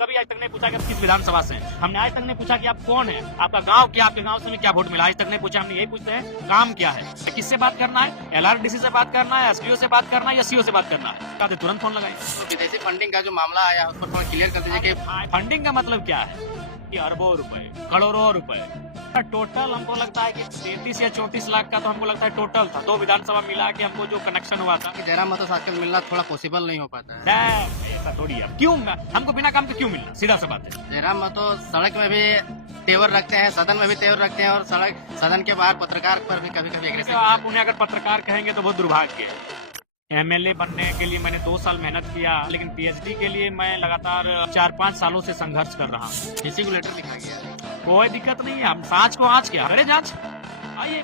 कभी आज तक नहीं पूछा कि आप किस विधानसभा से हैं। हमने आज तक नहीं पूछा कि आप कौन है, आपका गांव क्या, आपके गांव से में क्या वोट मिला, आज तक नहीं पूछा। हमने यही पूछते हैं काम क्या है, तो किससे बात करना है, LRDC से बात करना है, SDO से बात करना है या CO से बात करना है, कहते तुरंत फोन लगाए। तो विदेशी फंडिंग का जो मामला आया उस पर थोड़ा क्लियर कर दीजिए कि फंडिंग का मतलब क्या है कि अरबों रुपए, करोड़ों रुपए टोटल हमको लगता है कि 33 या 34 लाख का तो हमको लगता है टोटल था। 2 विधानसभा मिला के हमको जो कनेक्शन हुआ था। जयराम महतो से आजकल मिलना थोड़ा पॉसिबल नहीं हो पाता है। ऐसा थोड़ी है, क्यों हमको बिना काम के क्यों मिलना, सीधा सा बात है। जयराम महतो सड़क में भी तेवर रखते हैं, सदन में भी तेवर रखते हैं और सदन के बाहर पत्रकार पर भी कभी कभी तो आप उन्हें अगर पत्रकार कहेंगे तो बहुत दुर्भाग्य है। MLA बनने के लिए मैंने 2 साल मेहनत किया, लेकिन PhD के लिए मैं लगातार 4-5 सालों से संघर्ष कर रहा हूँ। किसी को लेटर लिखा गया, कोई दिक्कत नहीं है, हम जांच को आज क्या करे जांच, आइए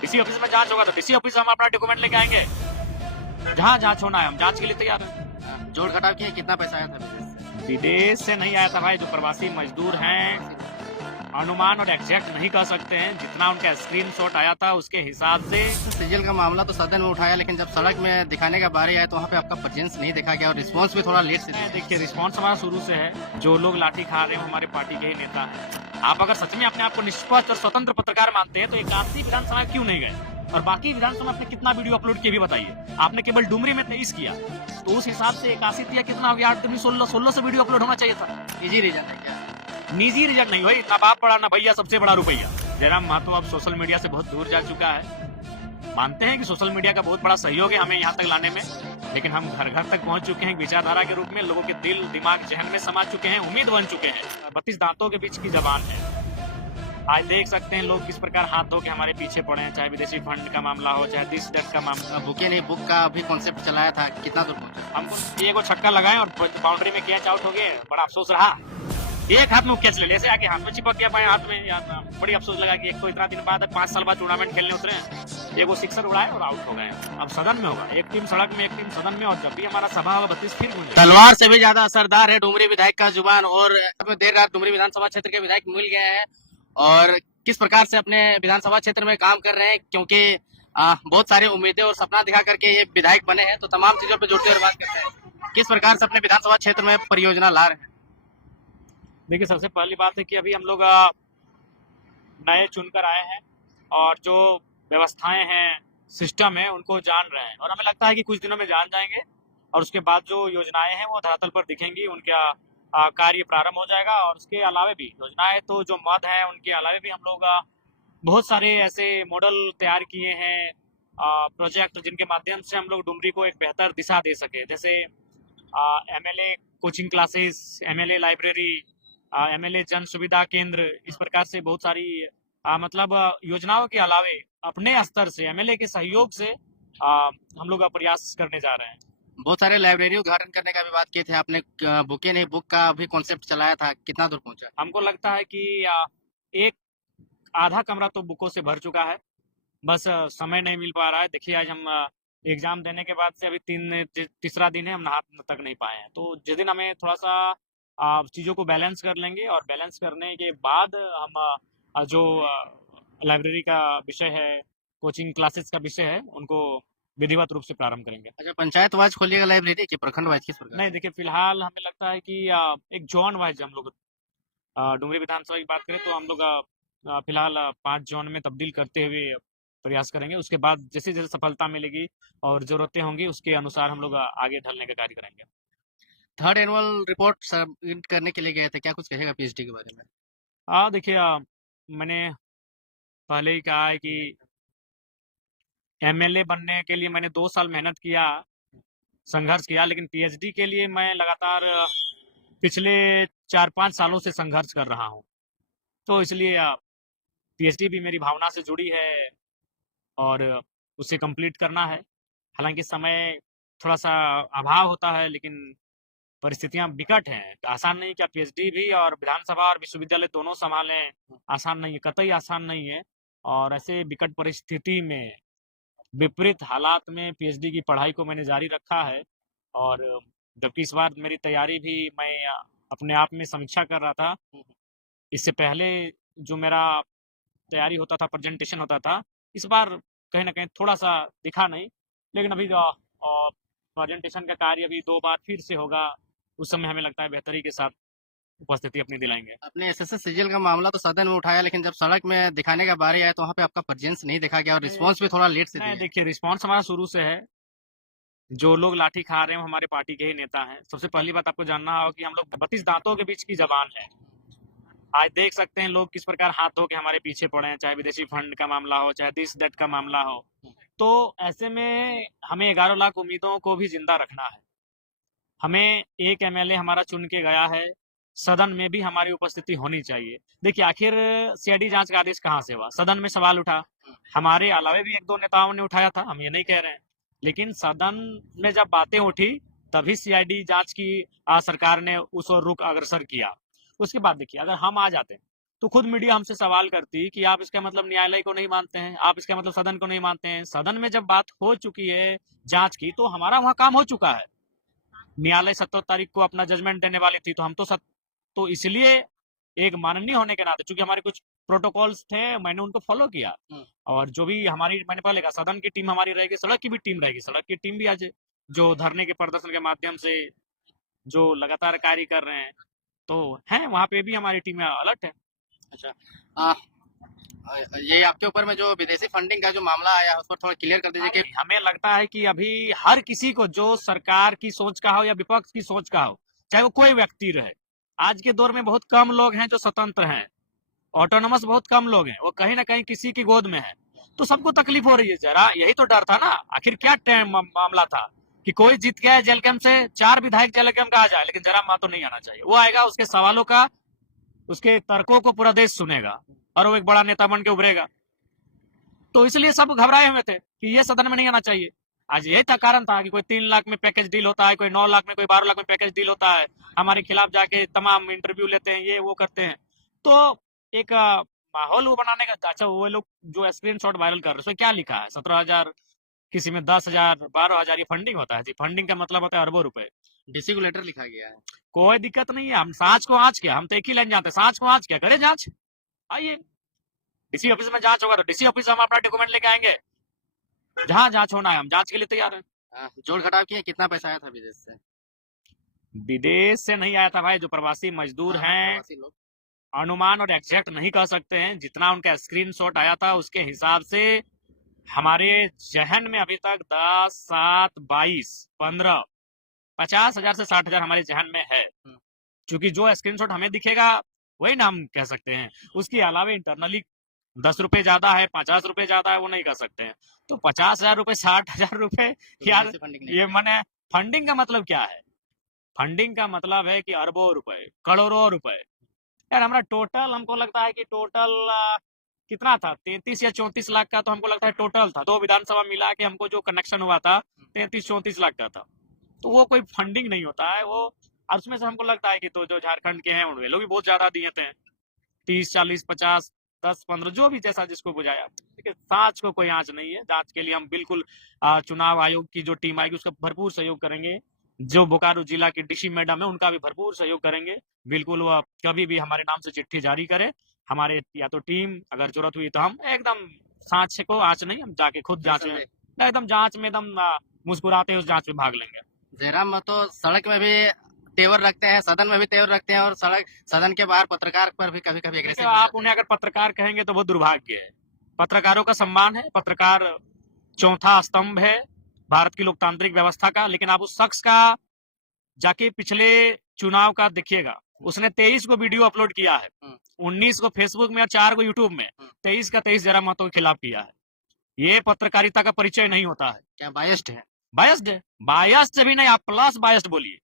किसी ऑफिस में जांच होगा तो किसी ऑफिस में हम अपना डॉक्यूमेंट लेके आएंगे, जहाँ जांच होना है हम जांच के लिए तैयार हैं। जोड़ घटाव किया, कितना पैसा आया था विदेश से नहीं आया था भाई, जो प्रवासी मजदूर हैं अनुमान और एग्जैक्ट नहीं कह सकते हैं, जितना उनका स्क्रीनशॉट आया था उसके हिसाब से। सीजल का मामला तो सदन में उठाया, लेकिन जब सड़क में दिखाने का बारी आया तो वहाँ पे आपका प्रेजेंस नहीं देखा गया और रिस्पांस भी थोड़ा लेट से दिया। देखिए रिस्पांस हमारा शुरू से है, जो लोग लाठी खा रहे हैं हमारे पार्टी के ही नेता हैं। आप अगर सच में अपने आप को निष्पक्ष और स्वतंत्र पत्रकार मानते हैं तो एकादशी विधानसभा क्यों नहीं गए, और बाकी विधानसभा में आपने कितना वीडियो अपलोड किए भी बताइए। आपने केवल डुमरी में 23 किया, तो उस हिसाब से 81 दिया, कितना हो गया 8 दूनी 16 से वीडियो अपलोड होना चाहिए था। इजी रीजन है क्या? निजी रिजल्ट नहीं भाई, ना बाप बड़ा ना भैया, सबसे बड़ा रुपया। जयराम महतो अब सोशल मीडिया से बहुत दूर जा चुका है। मानते हैं कि सोशल मीडिया का बहुत बड़ा सहयोग है हमें यहाँ तक लाने में, लेकिन हम घर घर तक पहुंच चुके हैं विचारधारा के रूप में, लोगों के दिल दिमाग जहन में समा चुके हैं, उम्मीद बन चुके हैं। 32 दांतों के बीच की जबान है। आज देख सकते हैं लोग किस प्रकार हाथ धो के हमारे पीछे पड़े हैं, चाहे विदेशी फंड का मामला हो, चाहे दिस डेट का मामला। बुके नहीं बुक का भी कॉन्सेप्ट चलाया था, कितना दूर पहुंचा? हमको ये को छक्का लगाए और बाउंड्री में कैच आउट हो गए, बड़ा अफसोस रहा। एक हाथ में कैच ले ऐसे आके हाथ में चिपक गया, पाए हाथ में यार, बड़ी अफसोस लगा कि एक तो इतना दिन बाद 5 साल बाद टूर्नामेंट खेलने उतरे हैं, एक वो सिक्सर उड़ाए और आउट हो गए। अब सदन में होगा, एक टीम सड़क में एक टीम सदन में, और जब भी हमारा सभा होगा 32 फिर गूंजेगा। तलवार से भी ज्यादा असरदार है डुमरी विधायक का जुबान, और देर रात डुमरी विधानसभा क्षेत्र के विधायक मिल गए हैं और किस प्रकार से अपने विधानसभा क्षेत्र में काम कर रहे हैं, क्योंकि बहुत सारी उम्मीदें और सपना दिखा करके ये विधायक बने हैं, तो तमाम चीजों पर जुड़ते हुए बात करते हैं किस प्रकार से अपने विधानसभा क्षेत्र में परियोजना ला रहे हैं। देखिए सबसे पहली बात है कि अभी हम लोग नए चुनकर आए हैं और जो व्यवस्थाएं हैं, सिस्टम है, उनको जान रहे हैं, और हमें लगता है कि कुछ दिनों में जान जाएंगे और उसके बाद जो योजनाएं हैं वो धरातल पर दिखेंगी, उनका कार्य प्रारंभ हो जाएगा। और उसके अलावे भी योजनाएं तो जो मद है उनके अलावे भी हम लोग बहुत सारे ऐसे मॉडल तैयार किए हैं, प्रोजेक्ट, जिनके माध्यम से हम लोग डुमरी को एक बेहतर दिशा दे सके। जैसे MLA coaching classes, MLA library, MLA जन सुविधा केंद्र, इस प्रकार से बहुत सारी मतलब योजनाओं के अलावे अपने स्तर से MLA के सहयोग से हम लोग प्रयास करने जा रहे हैं। बहुत सारे लाइब्रेरी उद्घाटन करने का भी बात किए थे आपने, बुके नहीं बुक का भी कॉन्सेप्ट चलाया था, कितना दूर पहुंचा? हमको लगता है कि एक आधा कमरा तो बुकों से भर चुका है, बस समय नहीं मिल पा रहा है। देखिए आज हम एग्जाम देने के बाद से अभी तीसरा दिन है, हम नहा तक नहीं पाए हैं, तो जिस दिन हमें थोड़ा सा चीज़ों को बैलेंस कर लेंगे और बैलेंस करने के बाद हम जो लाइब्रेरी का विषय है, कोचिंग क्लासेस का विषय है, उनको विधिवत रूप से प्रारंभ करेंगे। अच्छा, पंचायत वाइज खोलिएगा लाइब्रेरी कि प्रखंड वाइज, किस प्रकार? नहीं देखिए, फिलहाल हमें लगता है कि एक जोन वाइज हम लोग डुमरी विधानसभा की बात करें तो हम लोग फिलहाल 5 जोन में तब्दील करते हुए प्रयास करेंगे। उसके बाद जैसे जैसे सफलता मिलेगी और जरूरतें होंगी उसके अनुसार हम लोग आगे ढलने का कार्य करेंगे। 3rd एनुअल रिपोर्ट सबमिट करने के लिए गए थे, क्या कुछ कहेगा PhD के बारे में? देखिए मैंने पहले ही कहा है कि MLA बनने के लिए मैंने 2 साल मेहनत किया, संघर्ष किया, लेकिन PhD के लिए मैं लगातार पिछले 4-5 सालों से संघर्ष कर रहा हूँ, तो इसलिए PhD भी मेरी भावना से जुड़ी है और उसे कंप्लीट करना है। हालांकि समय थोड़ा सा अभाव होता है, लेकिन परिस्थितियां विकट हैं, आसान नहीं क्या PhD भी और विधानसभा और विश्वविद्यालय दोनों संभालें, आसान नहीं है, कतई आसान नहीं है। और ऐसे विकट परिस्थिति में, विपरीत हालात में PhD की पढ़ाई को मैंने जारी रखा है। और जबकि इस बार मेरी तैयारी भी मैं अपने आप में समीक्षा कर रहा था, इससे पहले जो मेरा तैयारी होता था, प्रेजेंटेशन होता था, इस बार कहीं ना कहीं थोड़ा सा दिखा नहीं, लेकिन अभी प्रेजेंटेशन का कार्य अभी 2 बार फिर से होगा, उस समय हमें लगता है बेहतरी के साथ उपस्थिति अपनी दिलाएंगे। अपने एसएसएस सीजीएल का मामला तो सदन में उठाया, लेकिन जब सड़क में दिखाने का बारी आया तो वहाँ पे आपका प्रेजेंस नहीं देखा गया और रिस्पांस भी थोड़ा लेट से नहीं, दिया। देखिए रिस्पॉन्स हमारा शुरू से है। जो लोग लाठी खा रहे हैं वो हमारे पार्टी के ही नेता हैं। सबसे पहली बात आपको जानना होगा कि हम लोग 32 दांतों के बीच की जबान है। आज देख सकते हैं लोग किस प्रकार हाथ धो के हमारे पीछे पड़े हैं, चाहे विदेशी फंड का मामला हो, चाहे दिस दैट का मामला हो। तो ऐसे में हमें 11 लाख उम्मीदों को भी जिंदा रखना है। हमें एक एमएलए हमारा चुन के गया है, सदन में भी हमारी उपस्थिति होनी चाहिए। देखिए आखिर सीआईडी जांच का आदेश कहाँ से हुआ? सदन में सवाल उठा, हमारे अलावे भी एक दो नेताओं ने उठाया था, हम ये नहीं कह रहे हैं, लेकिन सदन में जब बातें उठी तभी सीआईडी जांच की सरकार ने उस ओर रुख अग्रसर किया। उसके बाद देखिए अगर हम आ जाते तो खुद मीडिया हमसे सवाल करती कि आप इसका मतलब न्यायालय को नहीं मानते हैं, आप इसका मतलब सदन को नहीं मानते हैं। सदन में जब बात हो चुकी है जांच की तो हमारा वहां काम हो चुका है। न्यायालय 17 तारीख को अपना जजमेंट देने वाली थी, तो हम तो इसलिए एक माननीय होने के नाते, चूंकि हमारे कुछ प्रोटोकॉल्स थे, मैंने उनको फॉलो किया। और जो भी हमारी, मैंने पहले कहा सदन की टीम हमारी रहेगी, सड़क की भी टीम रहेगी, सड़क की टीम भी आज जो धरने के प्रदर्शन के माध्यम से जो लगातार कार्य कर रहे हैं तो हैं, वहां पे भी हमारी टीम अलर्ट है। अच्छा, आ, ये आपके ऊपर में जो विदेशी फंडिंग का जो मामला आया है उस पर थोड़ा क्लियर कर दीजिए कि हमें लगता है कि अभी हर किसी को, जो सरकार की सोच का हो या विपक्ष की सोच का हो, चाहे वो कोई व्यक्ति रहे, आज के दौर में बहुत कम लोग हैं जो स्वतंत्र हैं, ऑटोनोमस बहुत कम लोग हैं, वो कहीं ना कहीं किसी की गोद में है, तो सबको तकलीफ हो रही है। जरा यही तो डर था ना, आखिर क्या मामला था कि कोई जीत गया जेल कैंप से, 4 विधायक जेल कैंप का आ जाए, लेकिन जरा माँ तो नहीं आना चाहिए। वो आएगा, उसके सवालों का, उसके तर्कों को पूरा देश सुनेगा और वो एक बड़ा नेता बन के उभरेगा। तो इसलिए सब घबराए हुए थे कि ये सदन में नहीं आना चाहिए। आज यही था कारण था कि कोई 3 लाख में पैकेज डील होता है, कोई 9 लाख में, कोई 12 लाख में पैकेज डील होता है, हमारे खिलाफ जाके तमाम इंटरव्यू लेते हैं, ये वो करते हैं। तो एक माहौल वो बनाने का। अच्छा, वो लोग जो स्क्रीनशॉट वायरल कर रहे हैं उसमें क्या लिखा है? 17,000, किसी में 10,000, 12,000, ये फंडिंग होता है जी। फंडिंग का मतलब होता है अरबों रुपए। डीसी को लेटर लिखा गया है। कोई दिक्कत नहीं है, हम सांच को आँच किया, हम तो एक ही लाइन जानते हैं, सांच को आँच किया, करे जांच। आइए डीसी ऑफिस में जांच होगा तो डीसी ऑफिस से हम अपना डॉक्यूमेंट लेके आएंगे, जहां जांच होना है हम जांच के लिए तैयार हैं। जोड़ घटाव किया, कितना पैसा आया था विदेश से? विदेश से नहीं आया था भाई, जो प्रवासी मजदूर हैं, प्रवासी लोग। अनुमान और एग्जैक्ट नहीं कह सकते हैं, जितना उनका स्क्रीनशॉट आया था उसके हिसाब से हमारे जहन में अभी तक 10, 7, 22, 15, 50,000 से 60,000 हमारे जहन में है। क्योंकि जो स्क्रीनशॉट हमें दिखेगा वही नाम कह सकते हैं, उसके अलावा इंटरनली 10 रुपए ज्यादा है, 50 रुपए ज्यादा है, वो नहीं कर सकते हैं। तो 50,000 रुपए, 60,000 रुपए, यार ये मैंने, फंडिंग का मतलब क्या है? फंडिंग का मतलब है कि अरबों रुपए, करोड़ों रुपए। यार हमारा टोटल, हमको लगता है कि टोटल कितना था, 33 या 34 लाख का तो हमको लगता है टोटल था। 2 विधानसभा मिला के हमको जो कनेक्शन हुआ था 33-34 लाख का था। तो वो कोई फंडिंग नहीं होता है वो। और उसमें से हमको लगता है कि तो जो झारखंड के हैं वे लोग भी बहुत ज्यादा दिए थे, 30, 40, 50, 10, 15, जो भी जैसा जिसको बुझाया। देखिए जांच को कोई आंच नहीं है, जांच के लिए हम बिल्कुल चुनाव आयोग की जो टीम आएगी उसका भरपूर सहयोग करेंगे। जो बोकारो जिला की डीसी मैडम है उनका भी भरपूर सहयोग करेंगे। बिल्कुल वो कभी भी हमारे नाम से चिट्ठी जारी करे, हमारे या तो टीम, अगर जरूरत हुई तो हम एकदम सांच को आंच नहीं, हम जाके खुद जांच में एकदम मुस्कुराते उस जांच में भाग लेंगे। जयराम तो सड़क में भी तेवर रखते हैं, सदन में भी तेवर रखते हैं, और सदन के बाहर पत्रकार पर भी कभी कभी एग्रेसिव। आप उन्हें अगर पत्रकार कहेंगे तो वो दुर्भाग्य है। पत्रकारों का सम्मान है, पत्रकार चौथा स्तंभ है भारत की लोकतांत्रिक व्यवस्था का। लेकिन आप उस शख्स का जाके पिछले चुनाव का देखिएगा, उसने 23 को वीडियो अपलोड किया है, 19 को फेसबुक में और 4 को यूट्यूब में, 23 का 23 जयराम महतो के खिलाफ किया है। ये पत्रकारिता का परिचय नहीं होता है। क्या बायस्ड है? बायस्ड है, बायस्ड भी नहीं, आप प्लस बायस्ड बोलिए।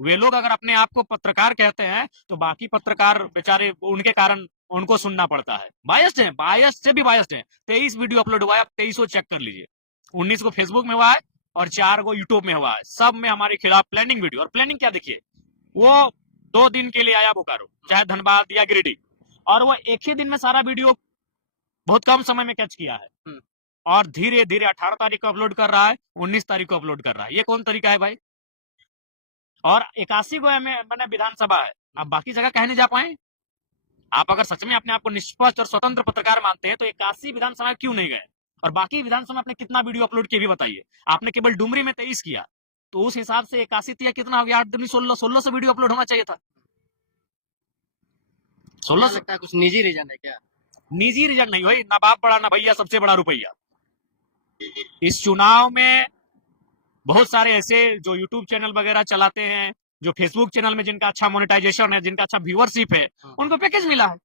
वे लोग अगर अपने आप को पत्रकार कहते हैं तो बाकी पत्रकार बेचारे उनके कारण उनको सुनना पड़ता है। बायस्ड है, बायस्ड से भी बायस्ड है। 23 वीडियो अपलोड हुआ है, आप 23 चेक कर लीजिए। 19 को फेसबुक में हुआ है और 4 को यूट्यूब में हुआ है। सब में हमारे खिलाफ प्लानिंग वीडियो। और प्लानिंग क्या देखिए, वो 2 दिन के लिए आया बोकारो, चाहे धनबाद या गिरिडीह, और वो एक ही दिन में सारा वीडियो बहुत कम समय में कैच किया है और धीरे धीरे 18 तारीख को अपलोड कर रहा है, 19 तारीख को अपलोड कर रहा है। ये कौन तरीका है भाई? और 81 को मैंने विधानसभा है, आप बाकी जगह कहीं नहीं जा पाए। आप अगर सच में अपने आप को निष्पक्ष और स्वतंत्र पत्रकार मानते हैं तो 81 विधानसभा क्यों नहीं गए? और बाकी विधानसभा में आपने कितना वीडियो अपलोड किया भी बताइए। आपने केवल डुमरी में 23 किया, तो उस हिसाब से 81 या कितना हो गया, 8 दूनी 16 से वीडियो अपलोड होना चाहिए था। 16 से लगता है कुछ निजी रीजन है क्या? निजी रीजन नहीं भाई, ना बाप बड़ा ना भैया, सबसे बड़ा रुपया। इस चुनाव में बहुत सारे ऐसे जो यूट्यूब चैनल वगैरह चलाते हैं, जो फेसबुक चैनल में जिनका अच्छा मोनेटाइजेशन है, जिनका अच्छा व्यूअरशिप है, उनको पैकेज मिला है।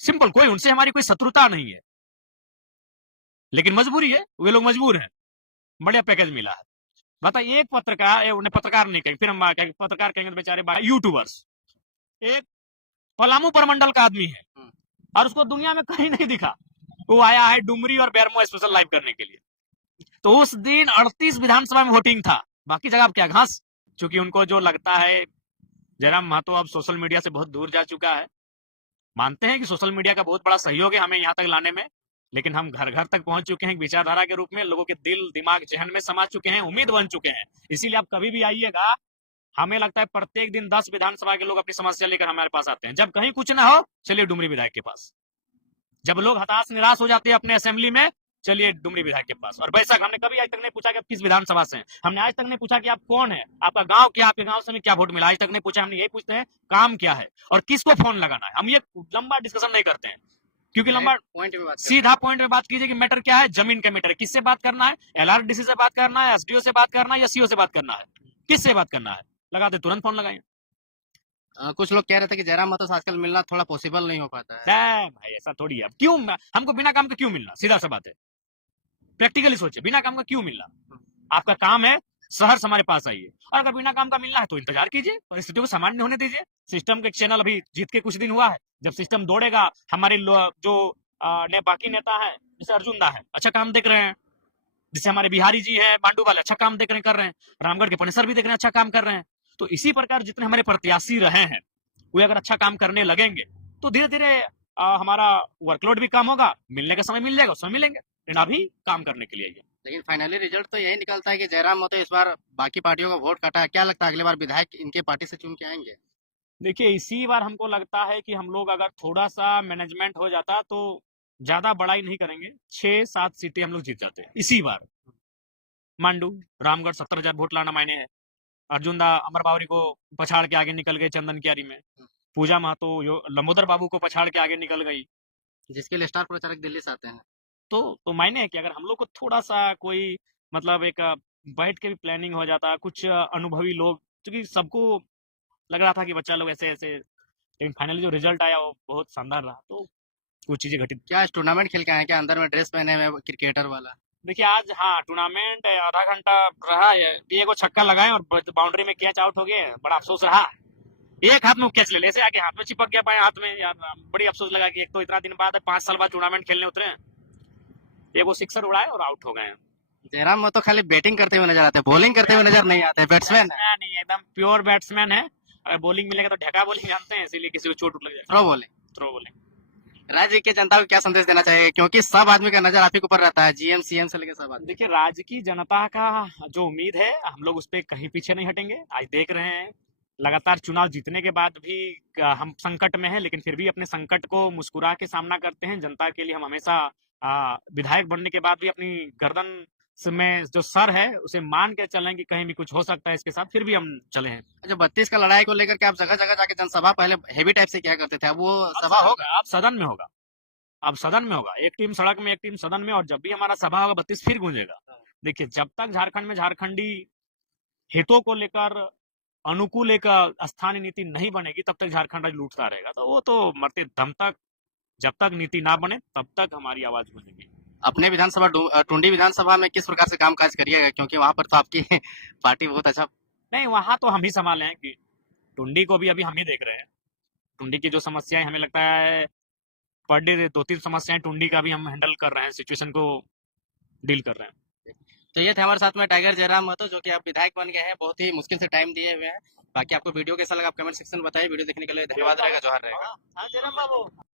सिंपल, कोई उनसे हमारी कोई शत्रुता नहीं है, लेकिन मजबूरी है, वे लोग मजबूर हैं। बढ़िया पैकेज मिला है। बताइए, एक पत्रकार, उन्हें पत्रकार नहीं कहेंगे, फिर हम पत्रकार कहेंगे तो बेचारे यूट्यूबर्स, एक पलामू प्रमंडल का आदमी है और उसको दुनिया में कहीं नहीं दिखा, वो आया है डुमरी और बेरमो स्पेशल लाइव करने के लिए। तो उस दिन 38 विधानसभा में वोटिंग था, बाकी जगह क्या घास। क्योंकि उनको जो लगता है जयराम महतो अब सोशल मीडिया से बहुत दूर जा चुका है। मानते हैं कि सोशल मीडिया का बहुत बड़ा सहयोग है हमें यहाँ तक लाने में, लेकिन हम घर घर तक पहुंच चुके हैं विचारधारा के रूप में, लोगों के दिल दिमाग जहन में समा चुके हैं, उम्मीद बन चुके हैं। इसीलिए आप कभी भी आइएगा, हमें लगता है प्रत्येक दिन 10 विधानसभा के लोग अपनी समस्या लेकर हमारे पास आते हैं। जब कहीं कुछ ना हो, चलिए डुमरी विधायक के पास। जब लोग हताश निराश हो जाते हैं अपने असेंबली में, चलिए डुमरी विधायक के पास। और बेशक हमने कभी आज तक नहीं पूछा कि आप किस विधानसभा से हैं, हमने आज तक नहीं पूछा कि आप कौन है, आपका गांव क्या, आपके गांव से क्या वोट मिला, आज तक नहीं पूछा। हमने यही पूछते हैं काम क्या है और किसको फोन लगाना है। हम ये लंबा डिस्कशन नहीं करते हैं, क्योंकि लंबा पॉइंट पे बात सीधा पॉइंट पे बात कीजिए कि मैटर क्या है, जमीन का मैटर है, किससे बात करना है, एलआरडीसी से बात करना है, एसडीओ से बात करना है या सीओ से बात करना है, किससे बात करना है, लगाते तुरंत फोन लगाएं। कुछ लोग कह रहे थे कि जयराम महतो से आजकल मिलना थोड़ा पॉसिबल नहीं हो पाता है। भाई ऐसा थोड़ी है, क्यों हमको बिना काम का क्यों मिलना, सीधा सा बात है। प्रैक्टिकली सोचिए, बिना काम का क्यों मिलना। आपका काम है शहर से हमारे पास आइए, और अगर बिना काम का मिलना है तो इंतजार कीजिए, परिस्थितियों को सामान्य होने दीजिए। सिस्टम का चैनल अभी जीत के कुछ दिन हुआ है, जब सिस्टम दौड़ेगा, हमारे जो बाकी नेता है, जैसे अर्जुन दा है, अच्छा काम देख रहे हैं, जैसे हमारे बिहारी जी है, बांडू वाले अच्छा काम देख रहे कर रहे हैं, रामगढ़ के पनेसर भी देख रहे हैं अच्छा काम कर रहे हैं। तो इसी प्रकार जितने हमारे प्रत्याशी रहे हैं, वे अगर अच्छा काम करने लगेंगे तो धीरे धीरे हमारा वर्कलोड भी कम होगा, मिलने का समय मिल जाएगा, उसमें मिलेंगे, लेकिन अभी काम करने के लिए आइए। लेकिन फाइनली रिजल्ट तो यही निकलता है कि जयराम महतो इस बार बाकी पार्टियों का वोट काटा है। क्या लगता है अगले बार विधायक इनके पार्टी से चुन के आएंगे? देखिए, इसी बार हमको लगता है कि हम लोग अगर थोड़ा सा मैनेजमेंट हो जाता तो ज्यादा बड़ाई नहीं करेंगे, 6-7 सीटें हम लोग जीत जाते हैं इसी बार। मांडू रामगढ़ 70,000 वोट लाना मायने है। अर्जुन दा अमर बावरी को पछाड़ के आगे निकल गए चंदन कियारी में। पूजा महतो लंबोदर बाबू को पछाड़ के आगे निकल गई, जिसके लिए स्टार प्रचारक दिल्ली से आते हैं। तो मायने है कि अगर हम लोग को थोड़ा सा कोई मतलब एक बैठ के भी प्लानिंग हो जाता, कुछ अनुभवी लोग, क्योंकि सबको लग रहा था कि बच्चा लोग ऐसे ऐसे, लेकिन फाइनली जो रिजल्ट आया वो बहुत शानदार रहा, तो कुछ चीजें घटित। क्या आज टूर्नामेंट खेल के आए क्या, अंदर में ड्रेस पहने हुए क्रिकेटर वाला? देखिए आज हाँ टूर्नामेंट आधा घंटा रहा है, एक को छक्का लगाए और बाउंड्री में कैच आउट हो गए, बड़ा अफसोस रहा। एक हाथ में कैच ले ऐसे आके हाथ में चिपक गया, पाए हाथ में, यार बड़ी अफसोस लगा कि एक तो इतना दिन बाद 5 साल बाद टूर्नामेंट खेलने उतरे हैं, एक वो सिक्सर उड़ाए और आउट हो गए हैं। जयराम महतो खाली बैटिंग करते हुए नजर आते हैं, बॉलिंग करते हुए नजर नहीं आते, बैट्समैन है। नहीं, एकदम प्योर बैट्समैन है। अगर बॉलिंग मिलेगा तो ढका बॉलिंग जानते हैं, इसीलिए किसी को चोट लग जाए। Throw bowling. Throw bowling. राज्य की जनता को क्या संदेश देना चाहिए, क्योंकि सब आदमी का नजर आप ही के ऊपर रहता है, जीएम सीएम से लेकर सब आदमी। देखिए, राज्य की जनता का जो उम्मीद है, हम लोग उस पर कहीं पीछे नहीं हटेंगे। आज देख रहे हैं लगातार चुनाव जीतने के बाद भी हम संकट में हैं, लेकिन फिर भी अपने संकट को मुस्कुरा के सामना करते हैं। जनता के लिए हम हमेशा विधायक बनने के बाद भी अपनी गर्दन में जो सर है उसे मान के चलें कि कहीं भी कुछ हो सकता है इसके साथ, फिर भी हम चले हैं। अच्छा, 32 का लड़ाई को लेकर के आप जगह जगह जाके जनसभा पहले हेवी टाइप से क्या करते थे, अब वो सभा होगा? अब सदन में होगा, अब सदन में होगा, एक टीम सड़क में एक टीम सदन में, और जब भी हमारा सभा होगा 32 फिर गूंजेगा। देखिए, जब तक झारखंड में झारखंडी हितों को लेकर अनुकूल एक स्थानीय नीति नहीं बनेगी, तब तक झारखंड लूटता रहेगा। तो वो तो मरते दम तक, जब तक नीति ना बने तब तक हमारी आवाज गूंजेगी। अपने विधानसभा टुंडी विधानसभा में किस प्रकार से कामकाज करिएगा, क्योंकि वहां पर तो आपकी पार्टी बहुत अच्छा। नहीं, वहां तो हम ही संभाले हैं कि टुंडी को भी अभी हम ही देख रहे हैं। टुंडी की जो समस्याएं, हमें लगता है पर डे 2-3 समस्याएं टुंडी का भी हम हैंडल कर रहे हैं, सिचुएशन को डील कर रहे हैं। तो ये थे हमारे साथ में टाइगर जयराम महतो, जो कि आप विधायक बन गए हैं, बहुत ही मुश्किल से टाइम दिए हुए हैं। बाकी आपको वीडियो कैसा लगा आप कमेंट सेक्शन में बताइए। वीडियो देखने के लिए धन्यवाद रहेगा, जोहार रहेगा।